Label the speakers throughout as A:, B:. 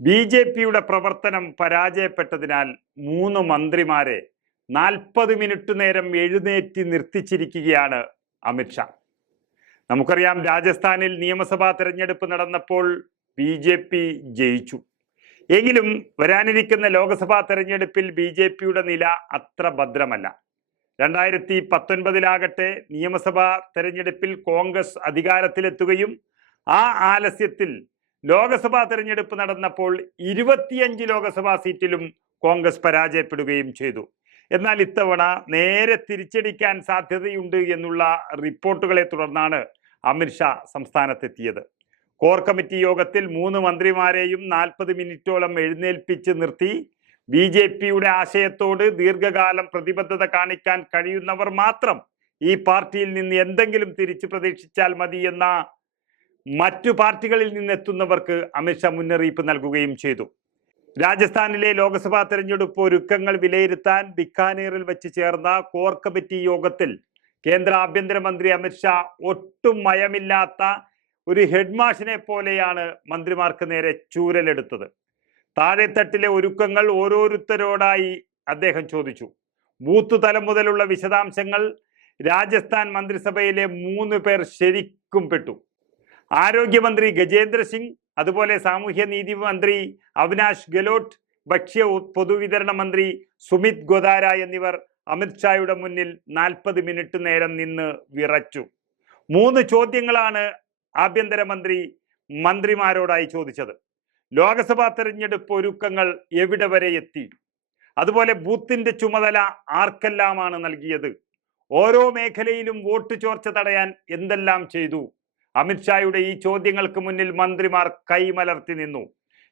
A: B J പിയുടെ പ്രവർത്തനം പരാജയപ്പെട്ടതിനാൽ മൂന്ന് മന്ത്രിമാരെ നാൽപ്പത് മിനിറ്റ് നേരം എഴുന്നേറ്റി നിർത്തിച്ചിരിക്കുകയാണ് അമിത്ഷാ നമുക്കറിയാം രാജസ്ഥാനിൽ നിയമസഭാ തെരഞ്ഞെടുപ്പ് നടന്നപ്പോൾ ബി ജെ പി ജയിച്ചു. എങ്കിലും വരാനിരിക്കുന്ന ലോക്സഭാ തെരഞ്ഞെടുപ്പിൽ ബി ജെ പിയുടെ നില അത്ര ഭദ്രമല്ല. രണ്ടായിരത്തി പത്തൊൻപതിലാകട്ടെ നിയമസഭാ തെരഞ്ഞെടുപ്പിൽ കോൺഗ്രസ് അധികാരത്തിലെത്തുകയും ആ ആലസ്യത്തിൽ ലോക്സഭാ തെരഞ്ഞെടുപ്പ് നടന്നപ്പോൾ ഇരുപത്തിയഞ്ച് ലോക്സഭാ സീറ്റിലും കോൺഗ്രസ് പരാജയപ്പെടുകയും ചെയ്തു. എന്നാൽ ഇത്തവണ നേരെ തിരിച്ചടിക്കാൻ സാധ്യതയുണ്ട് എന്നുള്ള റിപ്പോർട്ടുകളെ തുടർന്നാണ് അമിത്ഷാ സംസ്ഥാനത്തെത്തിയത്. കോർ കമ്മിറ്റി യോഗത്തിൽ മൂന്ന് മന്ത്രിമാരെയും നാൽപ്പത് മിനിറ്റോളം എഴുന്നേൽപ്പിച്ച് നിർത്തി. ബി ജെ പിയുടെ ആശയത്തോട് ദീർഘകാലം പ്രതിബദ്ധത കാണിക്കാൻ കഴിയുന്നവർ മാത്രം ഈ പാർട്ടിയിൽ നിന്ന് എന്തെങ്കിലും തിരിച്ചു പ്രതീക്ഷിച്ചാൽ മതി എന്ന മറ്റു പാർട്ടികളിൽ നിന്നെത്തുന്നവർക്ക് അമിത്ഷാ മുന്നറിയിപ്പ് നൽകുകയും ചെയ്തു. രാജസ്ഥാനിലെ ലോക്സഭാ തെരഞ്ഞെടുപ്പ് ഒരുക്കങ്ങൾ വിലയിരുത്താൻ ബിക്കാനീറിൽ വെച്ച് ചേർന്ന കോർ കമ്മിറ്റി യോഗത്തിൽ കേന്ദ്ര ആഭ്യന്തരമന്ത്രി അമിത്ഷാ ഒട്ടും മയമില്ലാത്ത ഒരു ഹെഡ്മാഷിനെ പോലെയാണ് മന്ത്രിമാർക്ക് നേരെ ചൂരലെടുത്തത്. താഴെത്തട്ടിലെ ഒരുക്കങ്ങൾ ഓരോരുത്തരോടായി അദ്ദേഹം ചോദിച്ചു. ബൂത്ത് തലം മുതലുള്ള വിശദാംശങ്ങൾ രാജസ്ഥാൻ മന്ത്രിസഭയിലെ മൂന്ന് പേർ ശരിക്കും പെട്ടു. ആരോഗ്യമന്ത്രി ഗജേന്ദ്ര സിംഗ് അതുപോലെ സാമൂഹ്യ നീതി മന്ത്രി അവിനാഷ് ഗെലോട്ട് ഭക്ഷ്യ പൊതുവിതരണ മന്ത്രി സുമിത് ഗോദാര എന്നിവർ അമിത്ഷായുടെ മുന്നിൽ നാൽപ്പത് മിനിറ്റ് നേരം നിന്ന് വിറച്ചു. മൂന്ന് ചോദ്യങ്ങളാണ് ആഭ്യന്തരമന്ത്രി മന്ത്രിമാരോടായി ചോദിച്ചത്. ലോക്സഭാ തെരഞ്ഞെടുപ്പ് ഒരുക്കങ്ങൾ എവിടെ വരെ എത്തി? അതുപോലെ ബൂത്തിന്റെ ചുമതല ആർക്കെല്ലാമാണ് നൽകിയത്? ഓരോ മേഖലയിലും വോട്ട് ചോർച്ച തടയാൻ എന്തെല്ലാം ചെയ്തു? അമിത്ഷായുടെ ഈ ചോദ്യങ്ങൾക്ക് മുന്നിൽ മന്ത്രിമാർ കൈമലർത്തി നിന്നു.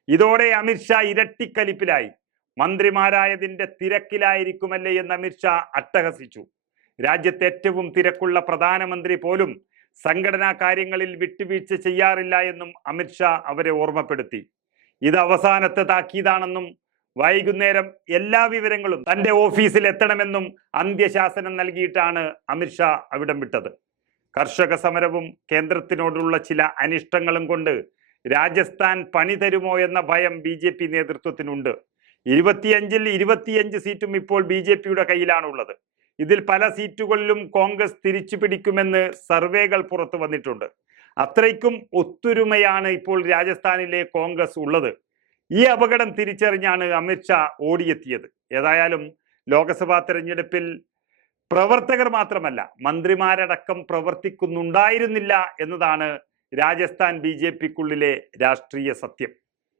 A: ഇതോടെ അമിത്ഷാ ഇരട്ടിക്കലിപ്പിലായി. മന്ത്രിമാരായതിന്റെ തിരക്കിലായിരിക്കുമല്ലേ എന്ന് അമിത്ഷാ അട്ടഹസിച്ചു. രാജ്യത്തെ ഏറ്റവും തിരക്കുള്ള പ്രധാനമന്ത്രി പോലും സംഘടനാ കാര്യങ്ങളിൽ വിട്ടുവീഴ്ച ചെയ്യാറില്ല എന്നും അമിത്ഷാ അവരെ ഓർമ്മപ്പെടുത്തി. ഇത് അവസാനത്തെ താക്കീതാണെന്നും വൈകുന്നേരം എല്ലാ വിവരങ്ങളും തന്റെ ഓഫീസിൽ എത്തണമെന്നും അന്ത്യശാസനം നൽകിയിട്ടാണ് അമിത്ഷാ അവിടം വിട്ടത്. കർഷക സമരവും കേന്ദ്രത്തിനോടുള്ള ചില അനിഷ്ടങ്ങളും കൊണ്ട് രാജസ്ഥാൻ പണി തരുമോ എന്ന ഭയം ബി ജെ പി നേതൃത്വത്തിനുണ്ട്. ഇരുപത്തിയഞ്ചിൽ ഇരുപത്തിയഞ്ച് സീറ്റും ഇപ്പോൾ ബി ജെ പിയുടെ കയ്യിലാണുള്ളത്. ഇതിൽ പല സീറ്റുകളിലും കോൺഗ്രസ് തിരിച്ചു പിടിക്കുമെന്ന് സർവേകൾ പുറത്തു വന്നിട്ടുണ്ട്. അത്രയ്ക്കും ഒത്തൊരുമയാണ് ഇപ്പോൾ രാജസ്ഥാനിലെ കോൺഗ്രസ് ഉള്ളത്. ഈ അപകടം തിരിച്ചറിഞ്ഞാണ് അമിത്ഷാ ഓടിയെത്തിയത്. ഏതായാലും ലോക്സഭാ തെരഞ്ഞെടുപ്പിൽ പ്രവർത്തകർ മാത്രമല്ല മന്ത്രിമാരടക്കം പ്രവർത്തിക്കുന്നുണ്ടായിരുന്നില്ല എന്നതാണ് രാജസ്ഥാൻ ബി രാഷ്ട്രീയ സത്യം.